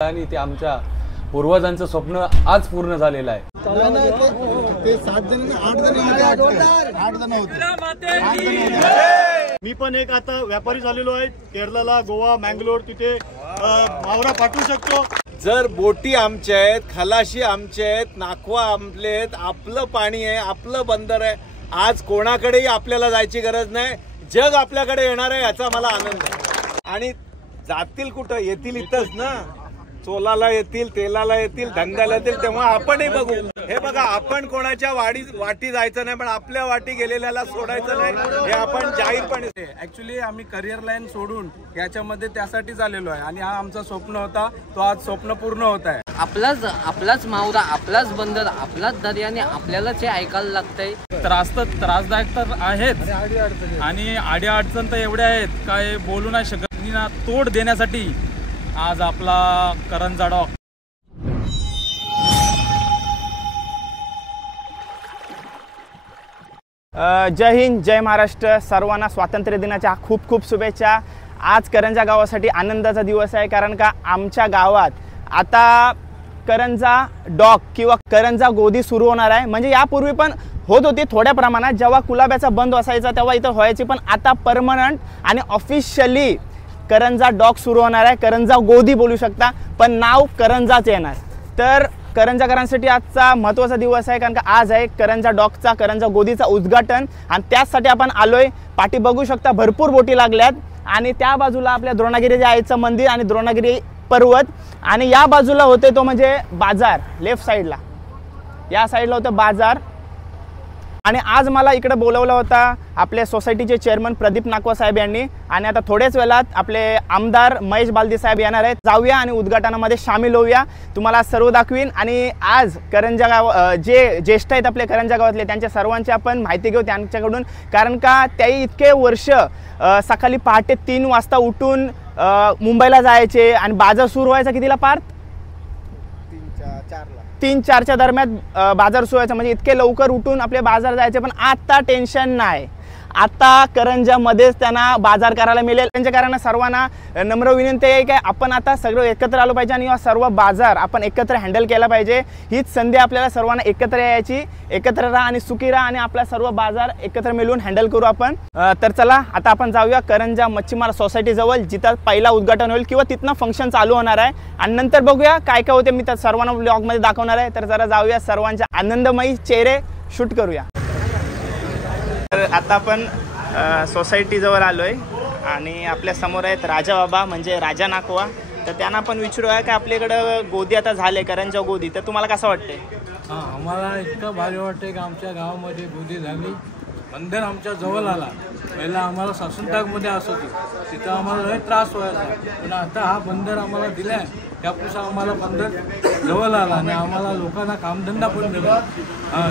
आणि ते आमच्या पूर्वजांचं स्वप्न आज पूर्ण झालेलं आहे। ते 7 जण 8 जण होते। मी पण एक आता व्यापारी झालेलो आहे। केरळला, गोवा, मँगलोर तिथे मावरा पाठवू शकतो। जर बोटी आमच्या आहेत, खलाशी आमच्या आहेत, नाखवा आपले आहेत, आपलं पाणी आहे, आपलं बंदर आहे। आज कोणाकडेही आपल्याला जायची गरज नाही, जग आपल्याकडे येणार आहे याचा मला आनंद आहे। आणि जातील कुठं, येतील इथंच ना, चोलाला येतील, तेलाला येतील, धंद्याला येतील, तेव्हा आपणही बघू। हे बघा, आपण कोणाच्या वाटी जायचं नाही, पण आपल्या वाटी गेलेल्याला सोडायचं नाही, हे आपण जाहीरपणे। ऍक्च्युली आम्ही करिअर लाईन सोडून याच्यामध्ये त्यासाठीच आलेलो आहे आणि हा आमचा स्वप्न होता, तो आज स्वप्न पूर्ण होत आहे। आपलाच मावरा, आपलाच बंदर, आपलाच दर्याने आपल्यालाच हे ऐकायला लागतंय। त्रासदायक तर आहेच आणि अडचण तर एवढ्या आहेत काय बोलू नाही शकत। तोड देण्यासाठी आज आपला करंजा डॉक। जय हिंद, जय महाराष्ट्र। सर्वांना स्वातंत्र्य दिनाच्या खूप खूप शुभेच्छा। आज करंजा गावासाठी आनंदाचा दिवस आहे, कारण का आमच्या गावात आता करंजा डॉक किंवा करंजा गोदी सुरू होणार आहे। म्हणजे यापूर्वी पण होत होती थोड्या प्रमाणात, जेव्हा कुलाब्याचा बंद असायचा तेव्हा इथं व्हायची, पण आता परमनंट आणि ऑफिशियली करंजा डॉक सुरू होणार आहे। करंजा गोदी बोलू शकता, पण नाव करंजाच येणार। तर करंजाकरांसाठी आजचा महत्त्वाचा दिवस आहे, कारण का आज आहे करंजा डॉकचा, करंजा गोदीचा उद्घाटन आणि त्याचसाठी आपण आलोय। पाठी बघू शकता भरपूर बोटी लागल्यात आणि त्या बाजूला आपल्या द्रोणागिरी आईचं मंदिर आणि द्रोणागिरी पर्वत, आणि या बाजूला होते तो म्हणजे बाजार, लेफ्ट साईडला या साईडला होतं बाजार। आणि आज मला इकडे बोलवलं होता आपले सोसायटीचे चेअरमन प्रदीप नाकवा साहेब यांनी, आणि आता थोड्याच वेळात आपले आमदार महेश बालदी साहेब येणार आहेत। जाऊया आणि उद्घाटनामध्ये सामील होऊया, तुम्हाला सर्व दाखवीन। आणि आज करंजा गाव जे ज्येष्ठ आहेत आपले करंजा गावातले, त्यांच्या सर्वांची आपण माहिती घेऊ त्यांच्याकडून, कारण का त्याही इतके वर्ष सकाळी पहाटे 3 वाजता उठून मुंबईला जायचे आणि बाजार सुरू व्हायचा कितीला पार 3-4च्या दरम्यान बाजार सुरू व्हायचा, म्हणजे इतके लवकर उठून आपले बाजार जायचे। पण आता टेन्शन नाही, आता करंजामध्येच त्यांना बाजार करायला मिळेल। करंजाकरांना सर्वांना नम्र विनंती आहे की आपण आता सगळं एकत्र आलो पाहिजे आणि सर्व बाजार आपण एकत्र हँडल केला पाहिजे। हीच संधी आपल्याला सर्वांना एकत्र यायची, एकत्र राहा आणि सुखी राहा आणि आपला सर्व बाजार एकत्र मिळून हँडल करू आपण। तर चला आता आपण जाऊया करंजा मच्छीमार सोसायटी जवळ, जिथं पहिला उद्घाटन होईल किंवा तिथनं फंक्शन चालू होणार आहे, आणि नंतर बघूया काय काय होते, मी तर सर्वांना ब्लॉगमध्ये दाखवणार आहे। तर जरा जाऊया, सर्वांच्या आनंदमयी चेहरे शूट करूया। तर आता आपण सोसायटी जवळ आलोय आणि आपल्या समोर आहेत राजा बाबा, म्हणजे राजा नाकवा। तर त्यांना पण विचारूया की आपल्याकडं गोदी आता झाले, करंजा गोदी, तर तुम्हाला कसं वाटतंय? आम्हाला इतकं भारी वाटतंय की आमच्या गावामध्ये गोदी झाली, बंदर आमच्या जवळ आला। पहिला आम्हाला सासूनटाकमध्ये असत होतं, तिथं आम्हाला लय त्रास व्हायचा, पण आता हा बंदर आम्हाला दिलाय, त्यापासून आम्हाला बंदर जवळ आला आणि आम्हाला लोकांना कामधंदा पण दिला।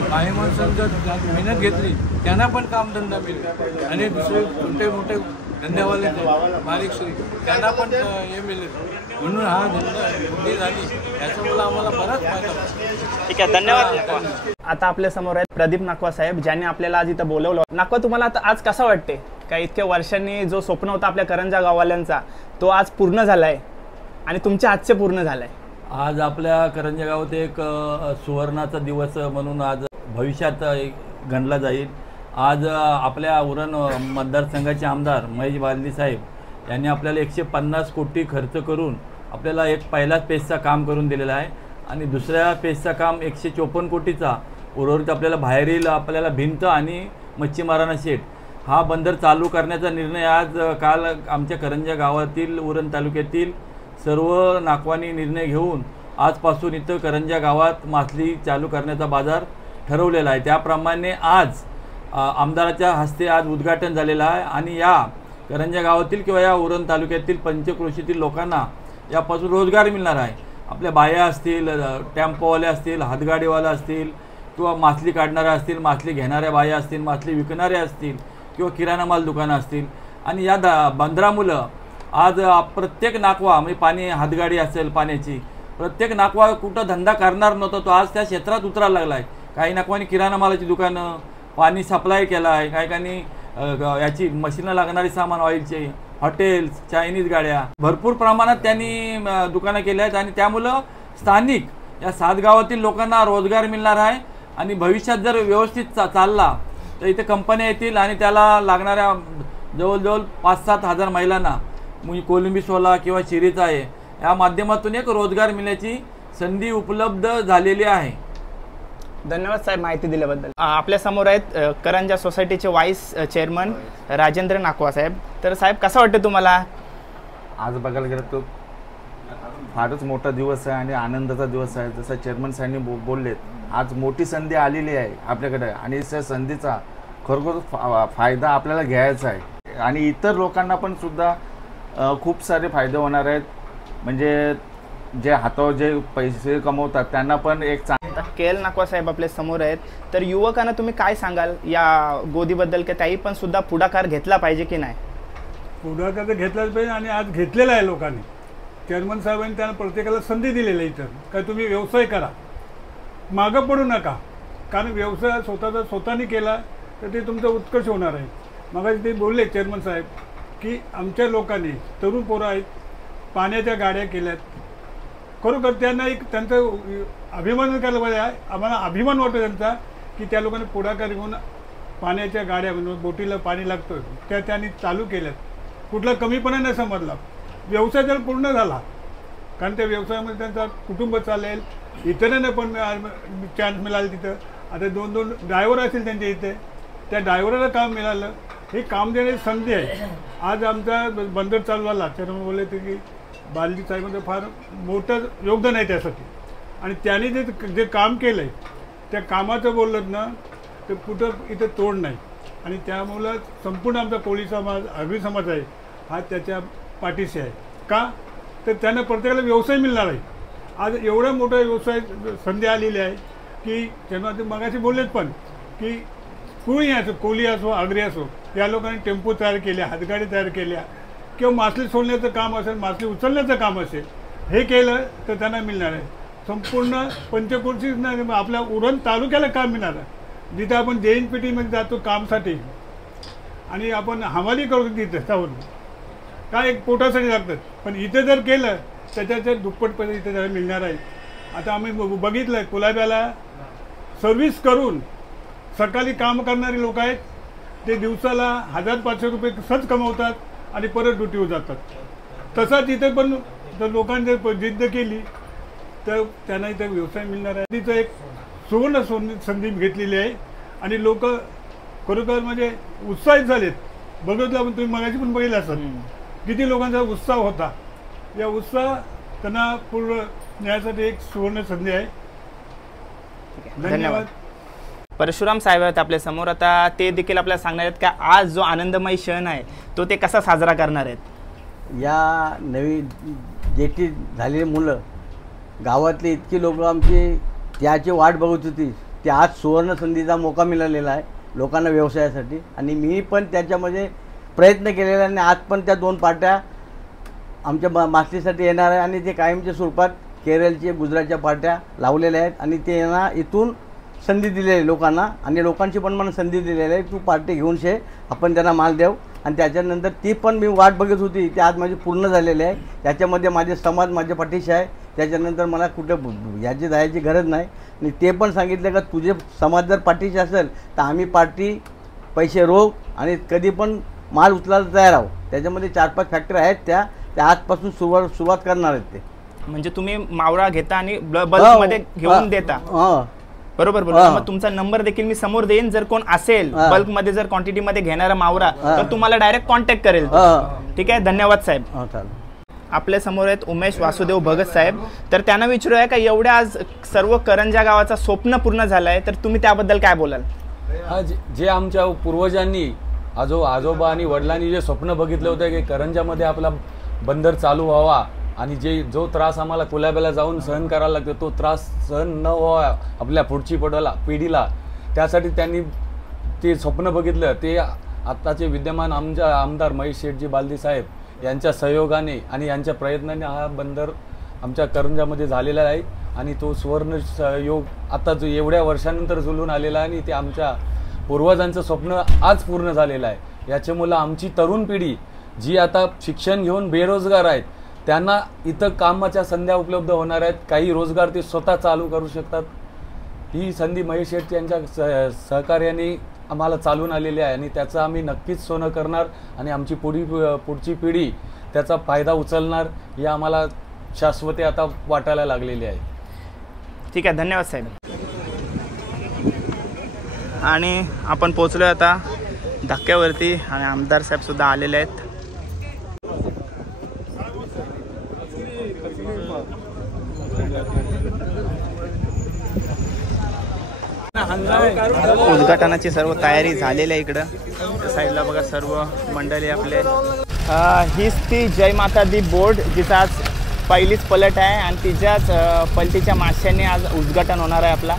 काही माणसांनी जर मेहनत घेतली त्यांना पण कामधंदा मिळेल, आणि दुसरे छोटे मोठे धंद्यावाले बारीक श्री त्यांना पण हे मिळेल, म्हणून हा धंदा मोठी झाली, याच्यामुळे आम्हाला बराच फायदा होतो। ठीक आहे, धन्यवाद। आता आपल्या समोर आहेत प्रदीप नाकवा साहेब, ज्यांनी आपल्याला आज इथं बोलवलं। नाकवा, तुम्हाला आता आज कसं वाटते का इतक्या वर्षांनी जो स्वप्न होता आपल्या करंजा गाववाल्यांचा, तो आज पूर्ण झालाय आणि तुमच्या आजचे पूर्ण झालाय? आज आपल्या करंजा गावात एक सुवर्णाचा दिवस म्हणून आज भविष्यात गणला जाईल। आज आपल्या उरण मतदारसंघाचे आमदार महेश बालदी साहेब यांनी आपल्याला 150 कोटी खर्च करून आपल्याला एक पहिला पेजचा काम करून दिलेला आहे, आणि दुसऱ्या पेजचा काम 154 कोटीचा, उर्वरित आपल्याला आपल्याला भिंत आणि मच्छीमारांना शेड हा बंदर चालू करण्याचा निर्णय आज काल आमच्या करंजा गावातील, उरण तालुक्यातील सर्व नाकवानी निर्णय घेऊन आजपासून इथं करंजा गावात मासली चालू करण्याचा बाजार ठरवलेला आहे। त्याप्रमाणे आज आमदाराच्या हस्ते आज उद्घाटन झालेलं आहे, आणि या करंजा गावातील किंवा या उरण तालुक्यातील पंचक्रोशीतील लोकांना यापासून रोजगार मिळणार आहे। आपल्या बाया असतील, टेम्पोवाले असतील, हातगाडीवाले असतील, किंवा मासली काढणाऱ्या असतील, मासली घेणाऱ्या बाया असतील, मासली विकणाऱ्या असतील, किंवा किराणा माल दुकानं असतील, आणि या बंदरामुळं आज प्रत्येक नाकवा, म्हणजे पाणी हातगाडी असेल पाण्याची, प्रत्येक नाकवा कुठं धंदा करणार नव्हता तो आज त्या क्षेत्रात उतरायला लागला आहे। काही नाकवानी किराणा मालाची दुकानं, पाणी सप्लाय केला आहे, काही याची मशीनला लागणारी सामान ऑइलचे हॉटेल्स, चायनीज गाड्या भरपूर प्रमाणात त्यांनी दुकानं केली आहेत आणि त्यामुळं स्थानिक या 7 गावातील लोकांना रोजगार मिळणार आहे आणि भविष्यात जर व्यवस्थित चालला तर इथे कंपन्या येतील आणि त्याला लागणाऱ्या जवळजवळ 5-7 हजार महिलांना म्हणजे कोलंबी सोला किंवा शिरीचा आहे या माध्यमातून एक रोजगार मिळण्याची संधी उपलब्ध झालेली आहे. धन्यवाद साहेब माहिती दिल्याबद्दल. आपल्या समोर आहेत करंजा सोसायटीचे व्हाईस चेअरमन राजेंद्र नाकवा साहेब. तर साहेब कसं वाटतं तुम्हाला? आज बघायला गेलं तर फारच मोठा दिवस आहे आणि आनंदाचा दिवस आहे. जसं चेअरमन साहेबांनी बोललेत, आज मोठी संधी आलेली आहे आपल्याकडे आणि त्या संधीचा खरोखर फायदा आपल्याला घ्यायचा आहे आणि इतर लोकांना पण सुद्धा खूप सारे फायदे होणार आहेत. म्हणजे जे हातावर जे पैसे कमवतात त्यांना पण एक चांगला. KL नाकवा साहेब आपल्या समोर आहेत. तर युवकांना तुम्ही काय सांगाल या गोदीबद्दल की त्याही पण सुद्धा पुढाकार घेतला पाहिजे की नाही? पुढाकार तर घेतलाच पाहिजे आणि आज घेतलेला आहे लोकांनी. चेअरमन साहेबांनी त्यांना प्रत्येकाला संधी दिलेली आहे. इथं काय तुम्ही व्यवसाय करा, मागं पडू नका, कारण व्यवसाय स्वतःने केला तर ते तुमचा उत्कर्ष होणार आहे. मगाशी ते बोलले चेअरमन साहेब की आमच्या लोकांनी तरुण पोरं आहेत, पाण्याच्या गाड्या केल्यात. खरोखर त्यांना एक त्यांचा अभिमान करायला पाहिजे. आम्हाला अभिमान वाटतो त्यांचा की त्या लोकांनी पुढाकार घेऊन पाण्याच्या गाड्या म्हणून बोटीला पाणी लागतं त्या त्यांनी चालू केल्यात. कुठला कमीपणा नाही समजला. व्यवसाय जर पूर्ण झाला कारण त्या व्यवसायामध्ये त्यांचा कुटुंब चालेल, इतरांना पण चान्स मिळाला. तिथं आता 2-2 ड्रायव्हर असतील त्यांच्या इथे, त्या ड्रायव्हरला काम मिळालं. हे काम देण्याची संधी आहे. आज आमचा बंदर चालू झाला चेअरमन बोलले होते की बालजी साहेबांचं फार मोठं योगदान आहे त्यासाठी आणि त्यांनी जे काम केलं आहे त्या कामाचं बोललं ना तर कुठं इथं तोड नाही आणि त्यामुळं संपूर्ण आमचा कोळी समाज, आगरी समाज आहे हा त्याच्या पाठीशी आहे. का तर त्यांना प्रत्येकाला व्यवसाय मिळणार आहे. आज एवढा मोठा व्यवसाय संधी आलेली आहे की त्यांना ते मगाशी बोललेत पण की कुणी असो, कोळी असो, आगरी असो, या लोकांनी टेम्पो तयार केल्या, हातगाडी तयार केल्या किंवा मासली सोडण्याचं काम असेल, मासली उचलण्याचं काम असेल, हे केलं तर त्यांना मिळणार आहे. संपूर्ण पंचक्रोशीत आपल्या उरण तालुक्याला काम मिळणार आहे. जिथं आपण JNPT जातो कामसाठी आणि आपण हमाली करतो तिथं जाऊन काय एक पोटासाठी लागतात, पण इथे जर केलं त्याच्या दुप्पट पैसे इथे त्याला मिळणार आहे. आता आम्ही बघितलं कुलाब्याला सर्व्हिस करून सकाळी काम करणारे लोक आहेत ते दिवसाला 1500 रुपये सहज कमवतात आणि परत ड्युटीवर जातात. तसाच इथे पण जर लोकांनी जिद्द केली तर त्यांना इथं व्यवसाय मिळणार आहे. तिथं एक सुवर्ण संधी घेतलेली आहे आणि लोक खरोखर म्हणजे उत्साहित झालेत. बघितलं आपण तुम्ही मगाशी पण बघितलं असत किती लोकांचा उत्साह होता. या उत्साह त्यांना पूर्ण न्यायासाठी एक सुवर्ण संधी आहे. धन्यवाद. परशुराम साहेब आहेत आपल्या समोर. आता ते देखील आपल्याला सांगणार आहेत का आज जो आनंदमय क्षण आहे तो ते कसा साजरा करणार आहेत? या नवीन जेटी झालेली मुलं गावातले इतकी लोक आमची त्याची वाट बघत होती. ते आज सुवर्ण संधीचा मौका मिळालेला आहे लोकांना व्यवसायासाठी आणि मी पण त्याच्यामध्ये प्रयत्न केलेला आणि आज पण त्या 2 पार्ट्या आमच्या मासलीसाठी येणार आहे आणि ते कायमच्या स्वरूपात केरळचे, गुजरातच्या पार्ट्या लावलेल्या आहेत आणि ते यांना इथून संधी दिलेली आहे लोकांना आणि लोकांची पण मला संधी दिलेली आहे. तू पार्टी घेऊन शे, आपण त्यांना माल देऊ आणि त्याच्यानंतर ती पण मी वाट बघत होती ते आज माझी पूर्ण झालेली आहे. त्याच्यामध्ये माझे समाज माझ्या पाठीशी आहे. त्याच्यानंतर मला कुठं याची जायची गरज नाही आणि ते पण सांगितलं का तुझे समाज जर पाठीशी असेल तर आम्ही पार्टी पैसे रोख आणि कधी पण माल उचलायला तयार आहोत. त्याच्यामध्ये 4-5 फॅक्टरी आहेत त्या आजपासून सुरुवात करणार आहेत. ते म्हणजे तुम्ही मावळा घेता आणि बल्कमध्ये घेऊन देता? बरोबर बरोबर. मग तुमचा नंबर देखील मी समोर देईन. जर कोण असेल बल्कमध्ये जर क्वांटिटीमध्ये घेणारा मावरा तर तुम्हाला डायरेक्ट कॉन्टॅक्ट करेल. ठीक आहे. धन्यवाद साहेब. आपल्या समोर आहेत उमेश वासुदेव भगत साहेब. तर त्यांना विचारूया का एवढ्या आज सर्व करंजा गावाचं स्वप्न पूर्ण झालं आहे तर तुम्ही त्याबद्दल काय बोलाल? जे आमच्या पूर्वजांनी आजोबा आणि वडिलांनी जे स्वप्न बघितलं होतं की करंजामध्ये आपला बंदर चालू व्हावा आणि जो त्रास आम्हाला कुलाब्याला जाऊन सहन करायला लागतो तो त्रास सहन न व्हावा आपल्या पुढची पिढीला, त्यासाठी त्यांनी ते स्वप्न बघितलं. ते आत्ताचे विद्यमान आमदार महेश शेठजी बालदी साहेब यांच्या सहयोगाने आणि यांच्या प्रयत्नाने हा बंदर आमच्या करंजामध्ये झालेला आहे आणि तो सुवर्ण योग आता जो एवढ्या वर्षानंतर जुळून आलेला आहे आणि ते आमच्या पूर्वजांचं स्वप्न आज पूर्ण झालेलं आहे. याच्यामुळे आमची तरुण पिढी जी आता शिक्षण घेऊन बेरोजगार आहेत त्यांना इथं कामाच्या संध्या उपलब्ध होणार आहेत, काही रोजगार ते स्वतः चालू करू शकतात। ही संधी महेश शेठ यांच्या सहकार्याने आम्हाला चालून आलेली आहे आणि त्याचं आम्ही नक्कीच सोनं करणार आणि आमची पुढची पिढी त्याचा फायदा उचलणार हे आम्हाला शाश्वती आता वाटायला लागलेली आहे। ठीक आहे, धन्यवाद साहेब। आणि आपण पोचलो आता धक्क्यावरती आणि आमदार साहेब सुद्धा आलेले आहेत। उद्घाटनाची सर्व तयारी झालेली आहे। इकडं साईडला बघा सर्व मंडळी आपले। हीच ती जय माता दी बोर्ड जिचा आज पहिलीच पलट आहे आणि तिच्याच पलटीच्या माश्यांनी आज उद्घाटन होणार आहे। आपला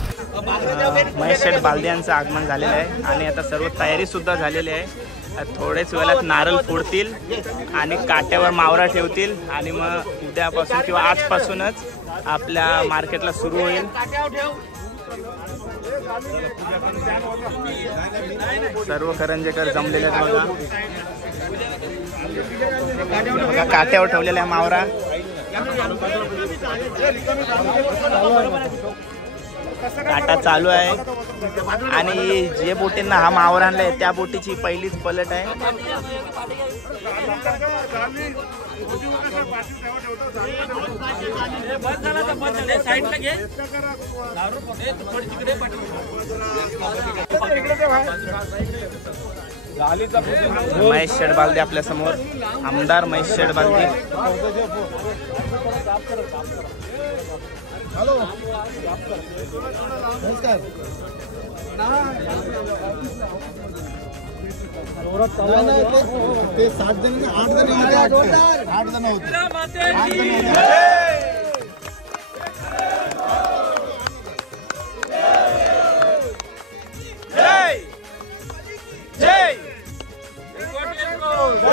महेश शेठ बालदी यांचं आगमन झालेलं आहे आणि आता सर्व तयारी सुद्धा झालेली आहे। थोडेच वेळात नारळ फोडतील आणि काट्यावर मावरा ठेवतील आणि मग उद्यापासून किंवा आजपासूनच आपल्या मार्केटला सुरू होईल। सर्व करंजेकर जमलेले आहेत बघा, काट्यावर ठेवलेला आहे मावरा। काटा चालू आहे आणि जे बोटींना हा मावरा आणलाय त्या बोटीची पहिलीच पलट आहे। महेश शेठ बालदी आपल्या समोर, आमदार महेश शेठ बालदी। हॅलो नमस्कार। ते 7 जण 8 जण होते, 8 जण होते।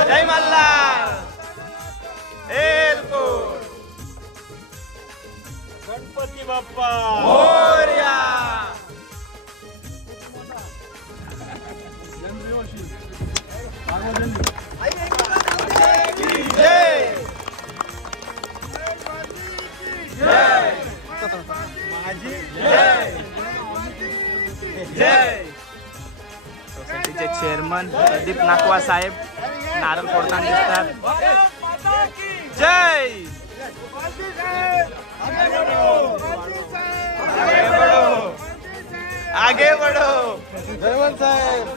जय मल्हार, गणपती बाप्पा मोरया। सोसायटीचे चेअरमन प्रदीप नाकवा साहेब नारळ फोडताना दिसतात। जय आगे बढ़ो जयवंत साहेब।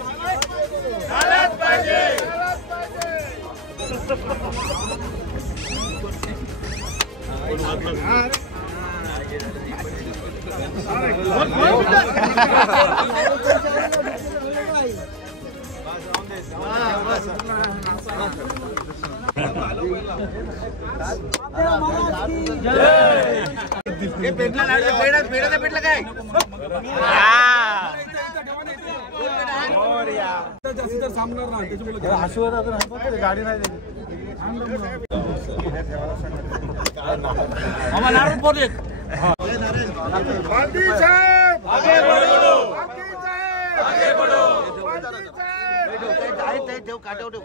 पेटलं काय गाडी नाही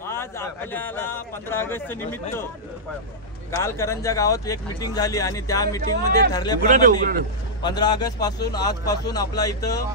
आज आपल्याला 15 ऑगस्ट निमित्त काल करंजा गावात एक मीटिंग झाली आणि त्या मीटिंग मध्ये ठरल्याप्रमाणे 15 ऑगस्ट पासून आजपासून आपला इथं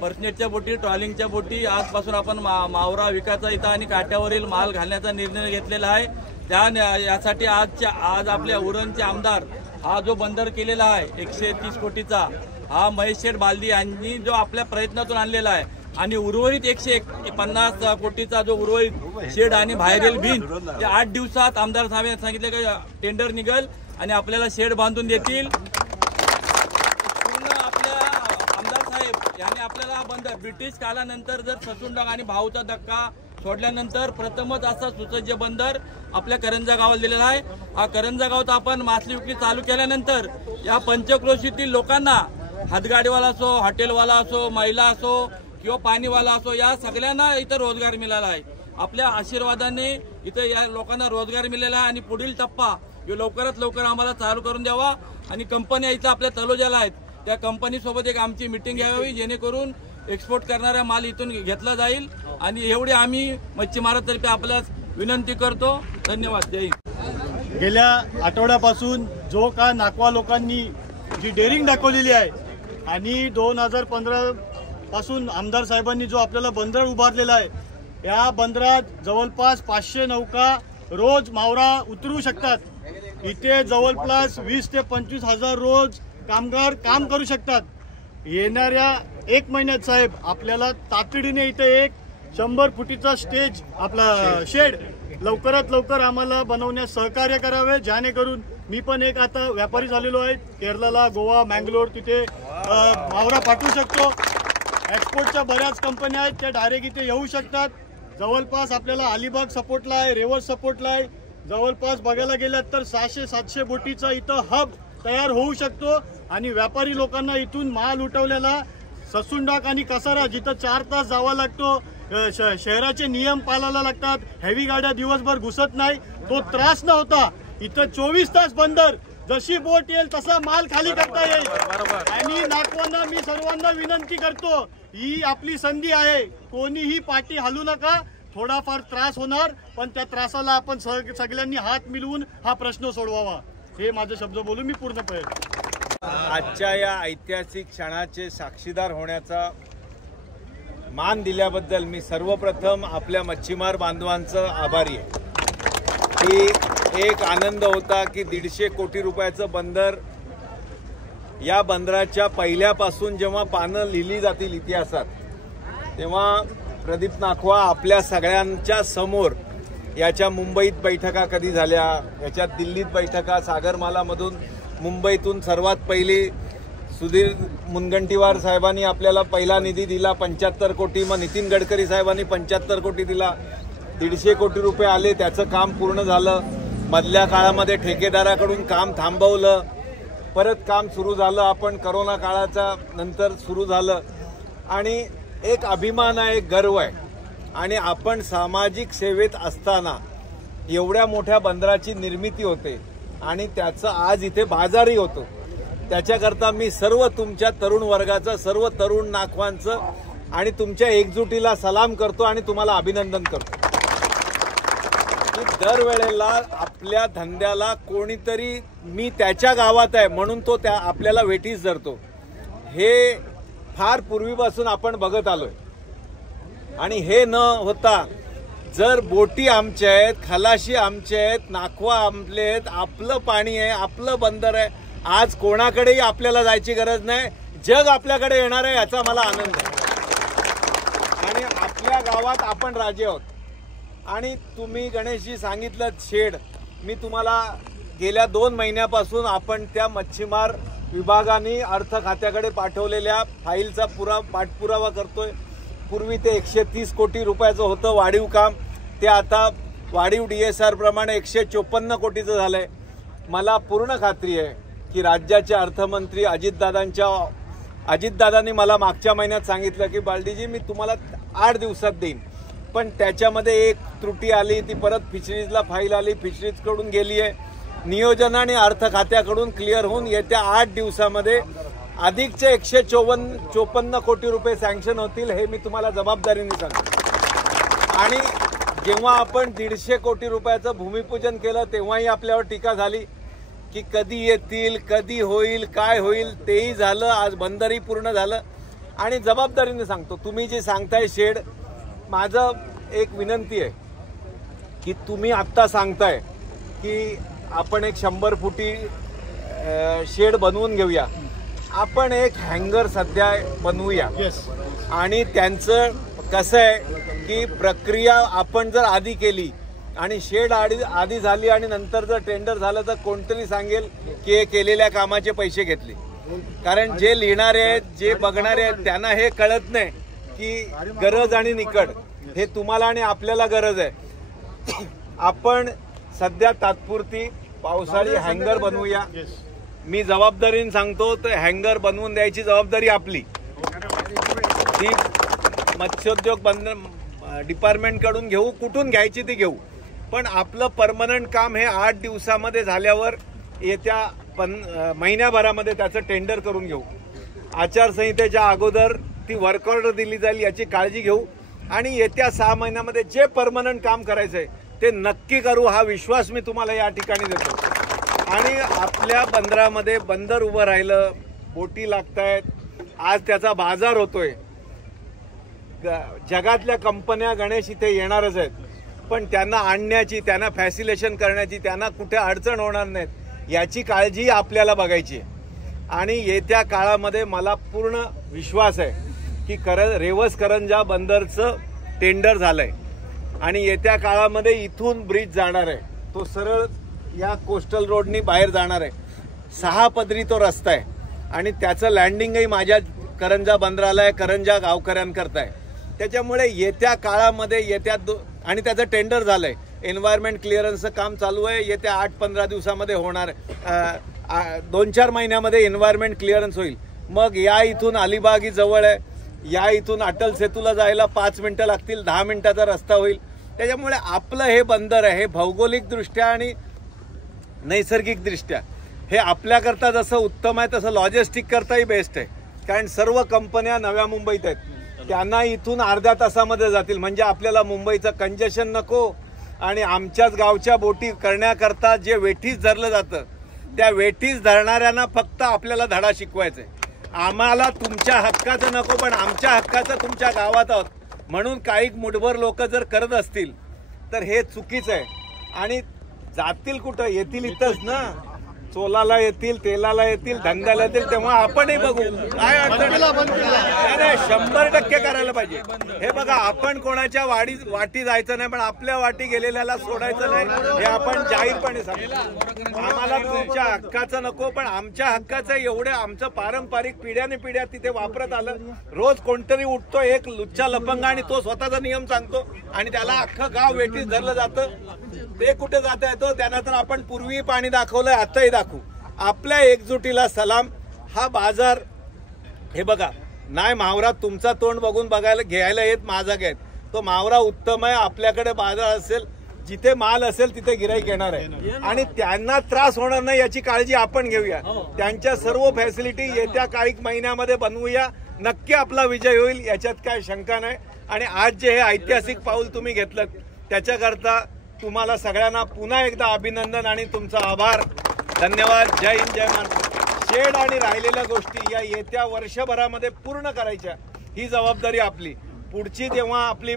पर्सनेटच्या बोटी, ट्रॉलिंगच्या बोटी आजपासून आपण मावरा विकायचा इथं आणि काट्यावरील माल घालण्याचा निर्णय घेतलेला आहे। त्या यासाठी आज आपल्या उरणचे आमदार हा जो बंदर केलेला आहे 130 कोटीचा हा महेश शेठ बालदी यांनी जो आपल्या प्रयत्नातून आणलेला आहे आणि उर्वरित 150 कोटीचा जो उर्वरित शेड आणि बाहेरील भिंत ते 8 दिवसात आमदार साहेबांनी सांगितले की टेंडर निघल आणि आपल्याला शेड बांधून देतील। पूर्ण आपल्या आमदार साहेब यांनी आपल्याला बंदर ब्रिटिश कालानंतर जर ससूनडाग आणि भाऊचा धक्का सोडल्यानंतर प्रथमच असा सुसज्ज बंदर आपल्या करंजा गावाला दिलेला आहे। हा करंजा गावात आपण मासळी विक्री चालू केल्यानंतर या पंचक्रोशीतील लोकांना हातगाडीवाला असो, हॉटेलवाला असो, महिला असो किंवा पाणीवाला असो या सगळ्यांना इथं रोजगार मिळाला आहे। आपल्या आशीर्वादाने इथं या लोकांना रोजगार मिळाला आहे आणि पुढील टप्पा लवकरात लवकर आम्हाला चालू करून द्यावा आणि कंपन्या इथं आपल्या तलोजाला आहेत त्या कंपनी सोबत एक आमची मीटिंग घ्यावी जेणेकरून एक्सपोर्ट करणारा माल इथून घेतला जाईल आणि एवढे आम्ही मच्छीमारातर्फे आपल्या विनंती करतो. धन्यवाद. जय हिंद. गेल्या आठवड्यापासून जो का नाकवा लोकांनी जी डेअरिंग दाखवलेली आहे आणि 2015 पासून आमदार साहेबांनी जो आपल्याला बंदर उभारलेला आहे, या बंदरात जवळपास 500 नौका रोज मावरा उतरू शकतात. इथे जवळपास 20 ते 25 हजार रोज कामगार काम करू शकतात. येणाऱ्या 1 महिन्यात साहेब आपल्याला तातडीने इथे एक 100 फुटीचा स्टेज आपला शेड लवकरात लवकर आम्हाला बनवण्यास सहकार्य करावे, जेणेकरून मी पण एक आता व्यापारी झालेलो आहे. केरळला, गोवा, मँगलोर तिथे मावरा पाठवू शकतो. एक्सपोर्टच्या बऱ्याच कंपन्या आहेत, त्या डायरेक्ट इथे येऊ शकतात. जवळपास आपल्याला अलिबाग सपोर्टला आहे, रेवस सपोर्टला आहे. जवळपास बघायला गेल्यात तर 600-700 बोटीचा इथं हब तयार होऊ शकतो आणि व्यापारी लोकांना इथून माल उठवलेला ससुंडाक आणि कसारा जिथं 4 तास जावा लागतो, शहराचे नियम पाळायला लागतात, हेवी गाड्या दिवसभर घुसत नाही, तो त्रास न होता इथं 24 तास बंदर, जशी बोट येईल तसा माल खाली करता येईल. आणि नागवांना मी सर्वांना विनंती करतो, ही आपली संधी आहे, कोणीही पाठी हलू नका. थोडाफार त्रास होणार, पण त्या त्रासाला आपण सगळ्यांनी हात मिळवून हा प्रश्न सोडवावा. हे माझे शब्द बोलून मी पूर्ण करेन. आजच्या या ऐतिहासिक क्षणाचे साक्षीदार होण्याचा मान दिल्याबद्दल मी सर्वप्रथम आपल्या मच्छीमार बांधवांचं आभारी आहे. की एक आनंद होता की 150 कोटी रुपयाचं बंदर, या बंदराच्या पहिल्यापासून जेव्हा पानं लिहिली जातील इतिहासात, तेव्हा प्रदीप नाखवा आपल्या सगळ्यांच्या समोर याच्या मुंबईत बैठका कधी झाल्या, याच्यात दिल्लीत बैठका, सागरमालामधून मुंबईतून सर्वात पहिली सुधीर मुनगंटीवार साहेबांनी आपल्याला पहिला निधी दिला 75 कोटी, मग नितीन गडकरी साहेबांनी 75 कोटी दिला, 150 कोटी रुपये आले, त्याचं काम पूर्ण झालं. मधल्या काळामध्ये ठेकेदाराकडून काम थांबवलं, परत काम सुरू झालं, आपण करोना काळाच्या नंतर सुरू झालं. आणि एक अभिमान आहे, एक गर्व आहे. आणि आपण सामाजिक सेवेत असताना एवढ्या मोठ्या बंदराची निर्मिती होते आणि त्याचं आज इथे बाजारही होतो. त्याच्याकरता मी सर्व तुमच्या तरुण वर्गाचं, सर्व तरुण नाखवांचं आणि तुमच्या एकजुटीला सलाम करतो आणि तुम्हाला अभिनंदन करतो. की दरवेळेला आपल्या धंद्याला कोणीतरी, मी त्याच्या गावात आहे म्हणून तो त्या आपल्याला वेठीस धरतो, हे फार पूर्वीपासून आपण बघत आलोय. आणि हे न होता जर बोटी आमच्या आहेत, खलाशी आमच्या आहेत, नाखवा आपले आहेत, आपलं पाणी आहे, आपलं बंदर आहे, आज कोणाकडेही आपल्याला जायची गरज नाही, जग आपल्याकडे येणार आहे याचा मला आनंद आहे. आणि आपल्या गावात आपण राजे आहोत. आणि तुम्ही गणेशजी सांगितलं शेड, मी तुम्हाला गेल्या 2 महिन्यापासून आपण त्या मच्छीमार विभागाने अर्थ खात्याकडे पाठवलेल्या फाईलचा पाठपुरावा करतोय. पूर्वी ते 130 कोटी रुपयाचं होतं वाढीव काम, ते आता वाढीव DSR प्रमाणे 154 कोटीचं झालंय. मला पूर्ण खात्री आहे की राज्याचे अर्थमंत्री अजितदादांनी मला मागच्या महिन्यात सांगितलं की बालडीजी मी तुम्हाला 8 दिवसात देईन, पण त्याच्यामध्ये एक त्रुटी आली, ती परत फिशरीजला फाईल आली, फिशरीजकडून गेली आहे, नियोजन आणि अर्थ खात्याकडून क्लिअर होऊन येत्या 8 दिवसामध्ये अधिकचे 154 कोटी रुपये सँक्शन होतील, हे मी तुम्हाला जबाबदारीने सांगतो. आणि जेव्हा आपण 150 कोटी रुपयाचं भूमिपूजन केलं तेव्हाही आपल्यावर टीका झाली की कधी येतील, कधी होईल, काय होईल, तेही झालं. आज बंदरही पूर्ण झालं. आणि जबाबदारीने सांगतो, तुम्ही जे सांगताय शेड, माझं एक विनंती आहे की तुम्ही आत्ता सांगताय की आपण एक 100 फुटी शेड बनवून घेऊया, आपण एक हँगर सध्या बनवूया. आणि त्यांचं कसं आहे की प्रक्रिया आपण जर आधी केली आणि शेड आधी झाली आणि नंतर जर टेंडर झालं तर कोणतरी सांगेल की हे केलेल्या कामाचे पैसे घेतले. कारण जे लिहिणारे आहेत, जे बघणारे आहेत, त्यांना हे कळत नाही की गरज आणि निकड हे तुम्हाला आणि आपल्याला गरज आहे. आपण सध्या तात्पुरती पावसाळी हँगर बनवूया. मी जबाबदारीने सांगतो, तर हँगर बनवून द्यायची जबाबदारी आपली, ती मत्स्योद्योग डिपार्टमेंटकडून घेऊ, कुठून घ्यायची ती घेऊ, पण आपलं परमनंट काम हे 8 दिवसामध्ये झाल्यावर येत्या महिन्याभरामध्ये त्याचं टेंडर करून घेऊ. आचारसंहितेच्या अगोदर ती वर्क ऑर्डर दिली जाईल याची काळजी घेऊ. आणि येत्या 6 महिन्यामध्ये जे परमनंट काम करायचंय ते नक्की करू हा विश्वास मी तुम्हाला या ठिकाणी देतो. आणि आपल्या बंदरामध्ये बंदर उभं राहिलं, बोटी लागतायत, आज त्याचा बाजार होतोय. जगातल्या कंपन्या गणेश इथे येणारच आहेत, पण त्यांना आणण्याची, त्यांना फॅसिलेशन करण्याची, त्यांना कुठे अडचण होणार नाहीत याची काळजी आपल्याला बघायची. आणि येत्या काळामध्ये मला पूर्ण विश्वास आहे की रेवस करंजा बंदरचं टेंडर झालंय आणि येत्या काळामध्ये इथून ब्रिज जाणार आहे, तो सरळ या कोस्टल रोडनी बाहेर जाणार आहे. 6 पदरी तो रस्ता आहे आणि त्याचं लँडिंगही माझ्या करंजा बंदराला आहे, करंजा गावकऱ्यांकरता आहे. त्याच्यामुळे येत्या काळामध्ये आणि त्याचं टेंडर झालंय, एन्व्हायरमेंट क्लिअरन्सचं काम चालू आहे, येत्या 8-15 दिवसामध्ये होणार आहे. 2-4 महिन्यामध्ये एन्व्हायरमेंट क्लिअरन्स होईल. मग या इथून अलिबाग ही जवळ आहे, या इथून अटल सेतूला जायला 5 मिनिटं लागतील, 10 मिनिटाचा रस्ता होईल. त्याच्यामुळे आपलं हे बंदर आहे, हे भौगोलिकदृष्ट्या आणि नैसर्गिकदृष्ट्या हे आपल्याकरता जसं उत्तम आहे तसं लॉजिस्टिक करताही बेस्ट आहे. कारण सर्व कंपन्या नव्या मुंबईत आहेत, त्यांना इथून अर्ध्या तासामध्ये जातील. म्हणजे आपल्याला मुंबईचं कंजेशन नको आणि आमच्याच गावच्या बोटी करण्याकरता जे वेठीस धरलं जातं त्या वेठीस धरणाऱ्यांना फक्त आपल्याला धडा शिकवायचा आहे. आम्हाला तुमच्या हक्काचं नको, पण आमच्या हक्काचं तुमच्या गावात आहोत म्हणून काही मुठभर लोक जर करत असतील तर हे चुकीचं आहे. आणि जातील कुठं, येतील इथंच ना, चोलाला येतील, तेलाला येतील, धंद्याला येतील, तेव्हा आपणही बघू काय अडचण. 100% करायला पाहिजे. हे बघा, आपण कोणाच्या वाटी जायचं नाही, पण आपल्या वाटी गेलेल्याला सोडायचं नाही हे आपण जाहीरपणे सांगतो. आम्हाला तुमच्या हक्काचं नको, पण आमच्या हक्काचं एवढे आमचं पारंपरिक पिढ्याने पिढ्या तिथे वापरत आलं. रोज कोणतरी उठतो एक लुच्चा लफंगा आणि तो स्वतःचा नियम सांगतो आणि त्याला अख्खं गाव वेठीस धरलं जातं. ते कुठे जाता येतो, त्यांना तर आपण पूर्वी पाणी दाखवलंय, आताही दाखवू. आपल्या एकजुटीला सलाम. हा बाजार हे बघा, नाही मावरा तुमचा तोंड बघून घ्यायला येत, माझा घेत तो मावरा उत्तम आहे. आपल्याकडे बाजार असेल, जिथे माल असेल तिथे गिराईक येणार आहे आणि त्यांना त्रास होणार नाही याची काळजी आपण घेऊया. त्यांच्या सर्व फॅसिलिटी येत्या काही महिन्यामध्ये बनवूया. नक्की आपला विजय होईल याच्यात काय शंका नाही. आणि आज जे हे ऐतिहासिक पाऊल तुम्ही घेतलं त्याच्याकरता तुम्हाला सगळ्यांना पुन्हा एकदा अभिनंदन आणि तुमचा आभार. धन्यवाद. जय हिंद, जय महाराष्ट्र. शेड आणि राहिलेल्या गोष्टी या येत्या वर्षभरामध्ये पूर्ण करायच्या, ही जबाबदारी आपली. पुढची जेव्हा आपली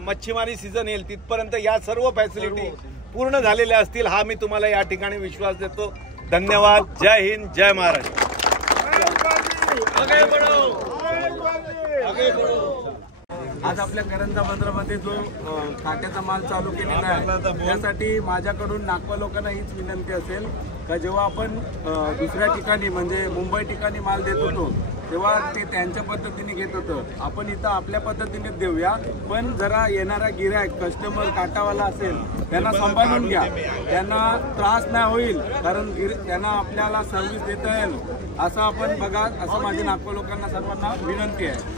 मच्छीमारी सीझन येईल तिथपर्यंत या सर्व फॅसिलिटी पूर्ण झालेल्या असतील, हा मी तुम्हाला या ठिकाणी विश्वास देतो. धन्यवाद. जय हिंद, जय महाराष्ट्र. आज आपल्या करंजा बंदरामध्ये जो काट्याचा माल चालू केलेला आहे त्यासाठी माझ्याकडून नागवा लोकांना हीच विनंती असेल का जेव्हा आपण दुसऱ्या ठिकाणी म्हणजे मुंबई ठिकाणी माल देत होतो तेव्हा ते त्यांच्या पद्धतीने घेत होतं, आपण इथं आपल्या पद्धतीने देऊया. पण जरा येणारा गिऱ्हाईक कस्टमर काटावाला असेल त्यांना सांभाळून घ्या, त्यांना त्रास नाही होईल, कारण त्यांना आपल्याला सर्व्हिस देता येईल असं आपण बघा, असं माझ्या नागवा लोकांना सर्वांना विनंती आहे.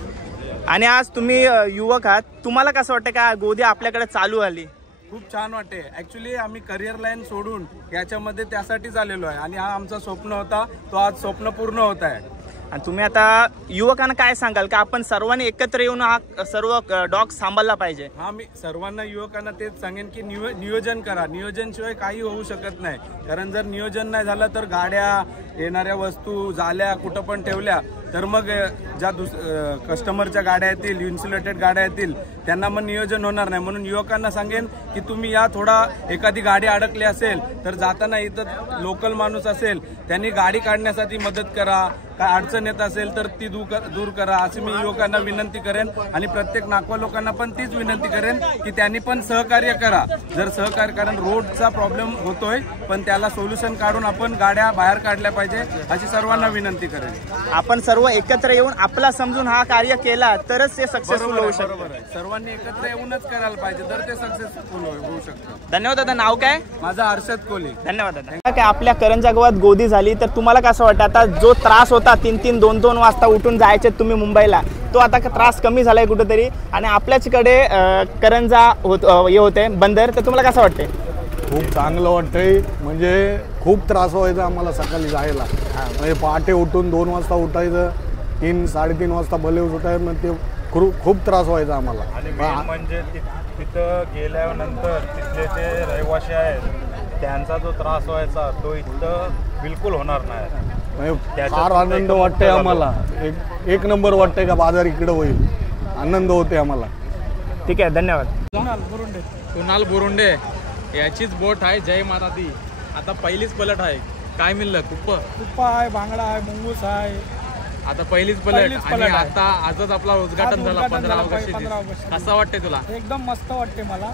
आणि आज तुम्ही युवक आहात, तुम्हाला कसं वाटतं का गोदी आपल्याकडे चालू आली? खूप छान वाटते. ॲक्च्युली आम्ही करिअर लाईन सोडून याच्यामध्ये त्यासाठीच आलेलो आहे आणि हा आमचा स्वप्न होता, तो आज स्वप्न पूर्ण होत आहे. आणि तुम्ही आता युवकांना काय सांगाल का आपण सर्वांनी एकत्र येऊन हा सर्व डॉग सांभाळला पाहिजे? हा, मी सर्वांना युवकांना तेच सांगेन की नियोजन करा. नियोजनशिवाय काही होऊ शकत नाही, कारण जर नियोजन नाही झालं तर गाड्या, येणाऱ्या वस्तू, जाल्या कुठं पण ठेवल्या तर मग ज्या कस्टमरच्या गाड्या येतील, इन्सुलेटेड गाड्या येतील, त्यांना मग नियोजन होणार नाही. म्हणून युवकांना सांगेन की तुम्ही या थोडा एखादी गाडी अडकली असेल तर जाताना इथं लोकल माणूस असेल त्यांनी गाडी काढण्यासाठी मदत करा, काय अडचण येत असेल तर ती दूर करा अशी मी युवकांना विनंती करेन. आणि प्रत्येक नागवा लोकांना पण तीच विनंती करेन की त्यांनी पण सहकार्य करा. जर सहकार्य, कारण रोडचा प्रॉब्लेम होतोय पण त्याला सोल्युशन काढून आपण गाड्या बाहेर काढल्या पाहिजे अशी सर्वांना विनंती करेन. आपण सर्व एकत्र येऊन आपला समजून हा कार्य केला तरच ते सक्सेसफुल होऊ शकतं. सर्वांनी एकत्र येऊनच करायला पाहिजे तर ते सक्सेसफुल होऊ शकतं. धन्यवाद दादा. नाव काय? माझा हर्षद कोहली. धन्यवाद दादा. काय आपल्या करंजा गावात गोदी झाली तर तुम्हाला कसं वाटतं? आता जो त्रास होता 3-3, 2-2 वाजता उठून जायचे तुम्ही मुंबईला, तो आता त्रास कमी झालाय कुठेतरी आणि आपल्याचकडे करंजा हे होते बंदर, तर तुम्हाला कसं वाटतंय? खूप चांगलं वाटतंय. म्हणजे खूप त्रास व्हायचा आम्हाला सकाळी जायला, म्हणजे पहाटे उठून 2 वाजता उठायचं, 3-3:30 वाजता भले उठायचं, मग ते खूप त्रास व्हायचा आम्हाला. आणि म्हणजे तिथं गेल्यानंतर तिथले जे रहिवासी आहेत त्यांचा जो त्रास व्हायचा तो इथं बिलकुल होणार नाही. फार आनंद वाटते आम्हाला. एक नंबर वाटते का बाजार इकडे होईल. आनंद होते आम्हाला. ठीक आहे, धन्यवाद. कुणाल बुरुंडे याचीच बोट आहे. जय माता दी. आता पहिलीच पलट आहे. काय मिळलं? कुप्पा आहे, बांगडा आहे, मुंगूस आहे. आता पहिलीच पलट आणि आता आजच आपला उद्घाटन झाला 15 ऑगस्ट. कसं वाटते तुला? एकदम मस्त वाटते मला.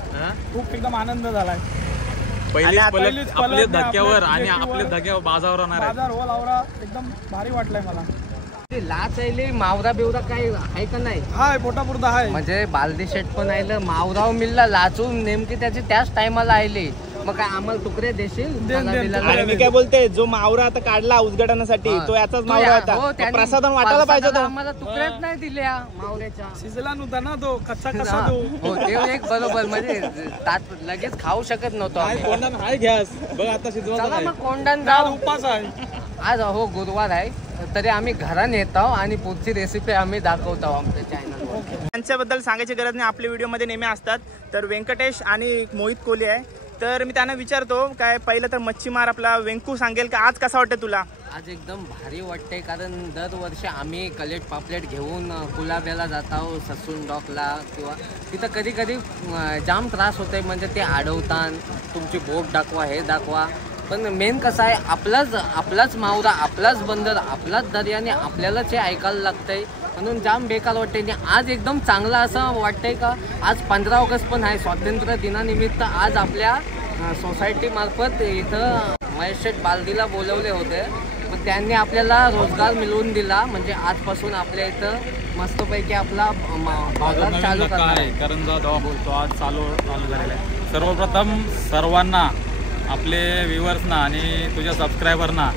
खूप एकदम आनंद झालाय. पहिलीच पलट आपल्या धक्क्यावर आणि आपल्या धक्क्यावर बाजावर होणार आहे. बाजार हो लावरा एकदम भारी वाटलंय मला. लाच आले मावरा बिवरा काय आहे का नाही? हाय, पोटापुरता आहे. म्हणजे बालदी शेट पण आयलं, मावराव मिळला लाचून नेमकी त्याची त्याच टायमाला आयली. मग काय आम्हाला तुकडे देशील? आणि मी काय बोलते, जो मावरा आता काढला उद्घाटनासाठी तो याचाच मावरा होता. प्रसादन वाटायला पाहिजे होता. आम्हाला तुकड्याच नाही दिल्या मावऱ्याच्या. शिजला नव्हता ना तो, कच्चा कसा हो ते एक बरोबर. म्हणजे लगेच खाऊ शकत नव्हतो. कोंडान हाय घ्यास बघ आता शिजवा. मग कोंडान जाऊ. उपास आहे आज. हो गुरुवार आहे, तरी आम्ही घराने येत आहोत आणि पुढची रेसिपी आम्ही दाखवतो आमच्या चॅनलवर. त्यांच्याबद्दल सांगायची गरज नाही, आपल्या व्हिडिओमध्ये नेहमी असतात. तर व्यंकटेश आणि मोहित कोहली आहे. तर मी त्यांना विचारतो, काय पहिलं तर मच्छीमार आपला वेंकू सांगेल का आज कसं वाटतं तुला? आज एकदम भारी वाटतंय, कारण दरवर्षी आम्ही कलेट पापलेट घेऊन कुलाब्याला जात आहोत, ससून डॉकला किंवा तिथं कधी कधी जाम त्रास होतोय. म्हणजे ते अडवतात, तुमची बोट दाखवा, हे दाखवा. पण मेन कसं आहे, आपलाच मावरा, आपलाच बंदर, आपलाच दर्याने आपल्यालाच हे ऐकायला लागतंय. म्हणून जाम बेकार वाटते. आज एकदम चांगला असं वाटतंय का आज 15 ऑगस्ट पण आहे, स्वातंत्र्य दिनानिमित्त. आज आपल्या सोसायटीमार्फत इथं महेश शेठ बालदीला बोलवले होते. मग त्यांनी आपल्याला रोजगार मिळवून दिला. म्हणजे आजपासून आपल्या इथं मस्तपैकी आपला बाजार चालू करणार आहे. करंजा डॉग तो आज चालू झालेला आहे. सर्वप्रथम सर्वांना, आपले व्ह्युअर्सना आणि तुझ्या सबस्क्रायबरना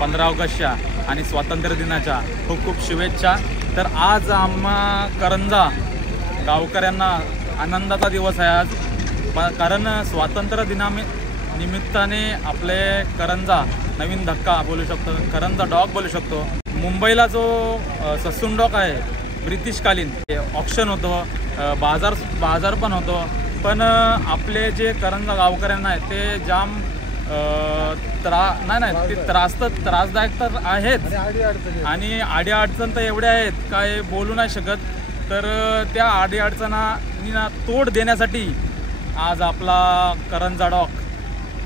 15 ऑगस्टच्या आणि स्वातंत्र्य दिनाच्या खूप खूप शुभेच्छा. तर आज आम्हा करंजा गावकऱ्यांना आनंदाचा दिवस आहे आज. कारण स्वातंत्र्य निमित्ताने आपले करंजा नवीन धक्का बोलू शकतो, करंजा डॉग बोलू शकतो. मुंबईला जो ससून डॉग आहे ब्रिटिशकालीन ऑप्शन होतं, बाजार पण होतो. पण आपले जे करंजा गावकऱ्यांना आहेत ते जाम ते त्रासदायक तर आहेत आणि अडीअडचण तर एवढ्या आहेत काय बोलू नाही शकत. तर त्या अडीअडचणींना तोड देण्यासाठी आज आपला करंजा डॉग,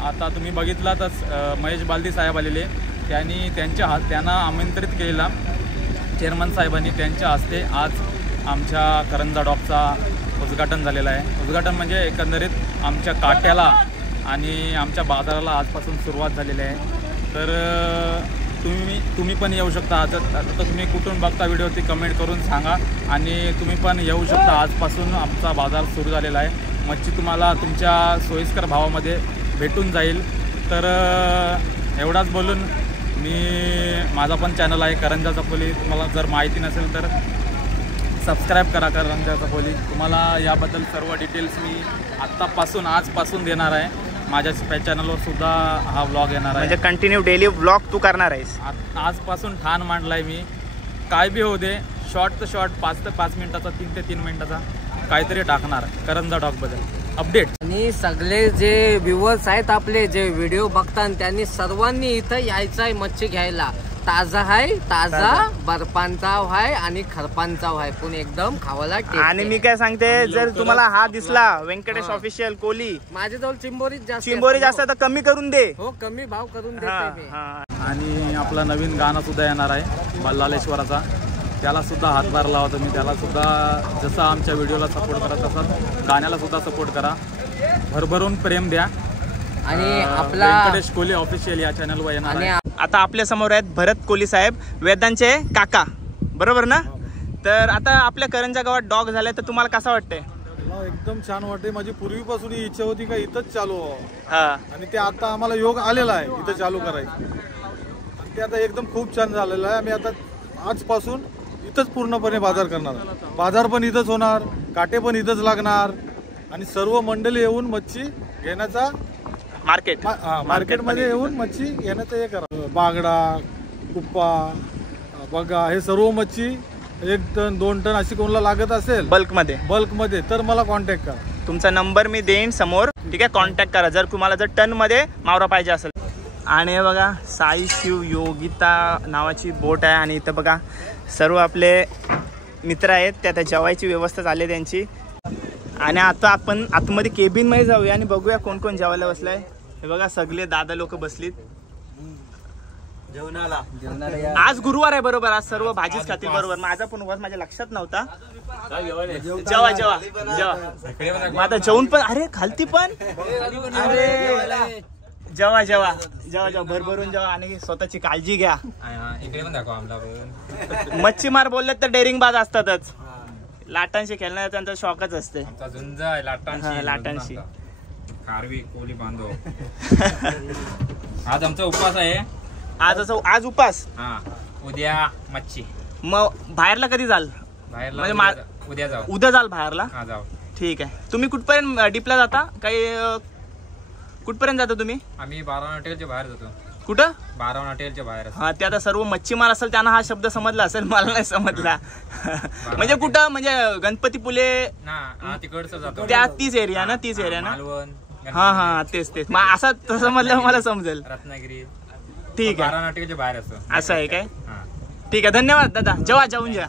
आता तुम्ही बघितलातच महेश बालदी साहेब आलेले, त्यांना आमंत्रित केलेला चेअरमन साहेबांनी. त्यांच्या हस्ते आज आमच्या करंजा डॉगचा उद्घाटन झालेलं आहे. उद्घाटन म्हणजे एकंदरीत आमच्या काट्याला आणि आमच्या बाजाराला आजपासून सुरुवात झालेली आहे. तर तुम्ही पण येऊ शकता. आता तुम्ही कुठून बघता व्हिडिओ ती कमेंट करून सांगा आणि तुम्ही पण येऊ शकता. आजपासून आमचा बाजार सुरू झालेला आहे. मच्छी तुम्हाला तुमच्या सोयीस्कर भावामध्ये भेटून जाईल. तर एवढाच बोलून माझा पण चॅनल आहे करंजा चपोली. तुम्हाला जर माहिती नसेल तर सबस्क्राईब करा करंजा चपोली. तुम्हाला याबद्दल सर्व डिटेल्स मी आजपासून देणार आहे. माझ्या चॅनलवर सुद्धा हा व्लॉग येणार आहे. म्हणजे कंटिन्यू डेली व्लॉग तू करणार आहेस? आजपासून ठाण मांडलाय मी. काय बी होऊ दे, शॉर्ट तर शॉर्ट, 5 ते 5 मिनिटाचा, 3 ते 3 मिनिटाचा काहीतरी टाकणार करंजा डॉग बद्दल अपडेट. आणि सगळे जे व्ह्युअर्स आहेत आपले, जे व्हिडिओ बघतात, त्यांनी सर्वांनी इथं यायचं आहे मच्छी घ्यायला. ताजा आहे, ताजा बर्फांचा आहे आणि खरपांचा आहे, पण एकदम खावाला. आणि मी काय सांगते, जर तुम्हाला हा दिसला व्यंकटेश ऑफिशियल कोहली, माझ्याजवळ चिंबोरी जास्त तर कमी करून दे. हो, कमी भाव करून दे. आणि आपला नवीन गाणं सुद्धा येणार आहे बल्लालेश्वराचा. त्याला सुद्धा हातभार लावा तुम्ही. त्याला सुद्धा जसं आमच्या व्हिडिओला सपोर्ट करा तसंच गाण्याला सुद्धा सपोर्ट करा. भरभरून प्रेम द्या. आणि आपला व्यंकटेश कोहली ऑफिशियल या चॅनलवर येणार आहे. आता आपल्या समोर आहेत भरत कोहली साहेब, वेदांचे काका, बरोबर ना? तर आता आपल्या करंजा गावात डॉग झाले, तर तुम्हाला कसं वाटतंय? एकदम छान वाटते. माझी पूर्वीपासून ही इच्छा होती का इथंच चालू व्हावं, आणि ते आता आम्हाला योग आलेला आहे इथं चालू करायचं. आणि ते आता एकदम खूप छान झालेलं आहे. आम्ही आता आजपासून इथंच पूर्णपणे बाजार करणार. बाजार पण इथंच होणार, काटे पण इथंच लागणार आणि सर्व मंडळी येऊन मच्छी घेण्याचा मार्केटमध्ये येऊन मच्छी घेण्याचं हे करा. बांगडा, कुप्पा, बगा, हे सर्व मच्छी 1 टन 2 टन अशी कोणाला लागत असेल बल्कमध्ये तर मला कॉन्टॅक्ट करा. तुमचा नंबर मी देईन समोर, ठीक आहे. कॉन्टॅक्ट करा जर तुम्हाला जर टनमध्ये मावरा पाहिजे असेल. आणि हे बघा साई शिव योगिता नावाची बोट आहे आणि इथं बघा सर्व आपले मित्र आहेत, त्या जेवायची व्यवस्था झाली आहे त्यांची. आणि आता आपण आतमध्ये केबिनमध्ये जाऊया आणि बघूया कोण कोण जेवायला बसलाय. हे बघा सगळे दादा लोक बसलीत जेवणाला. आज गुरुवार आहे बरोबर, आज सर्व भाजीच खातील बरोबर. माझा पण उपवास माझ्या लक्षात नव्हता. जेवा जेवा जेवा मग आता जेवून पण अरे खालती पण अरे जेवा जेवा जेवा जेवा भरभरून जेवा आणि स्वतःची काळजी घ्या. मच्छीमार बोलले तर डेअरिंग बाज असतातच. लाटांशी खेळण्याचा त्यांचा शॉकच असते. लाटांशी कारवी कोली बांधव. आज आमचा उपवास आहे. आज उपास. उद्या मच्छी. मग बाहेरला कधी जाल? म्हणजे उद्या जाल बाहेरला. जाऊ. ठीक आहे. तुम्ही कुठपर्यंत डीपला जाता? काही कुठपर्यंत जाता तुम्ही? आम्ही 12 हॉटेलच्या बाहेर जातो. कुठं? 12 हॉटेलच्या बाहेर. हा, ते आता सर्व मच्छीमार असेल त्यांना हा शब्द समजला असेल, मला नाही समजला. म्हणजे कुठं? म्हणजे गणपतीपुले तिकडचं जातो. त्या तीच एरिया ना? तीच एरिया ना? हा तेच मग असं तसं म्हटलं मला समजेल. रत्नागिरी. ठीक आहे. 12 हॉटेलच्या बाहेर असतो. असं आहे काय? ठीक आहे. धन्यवाद दादा. जेवा जेवून जा.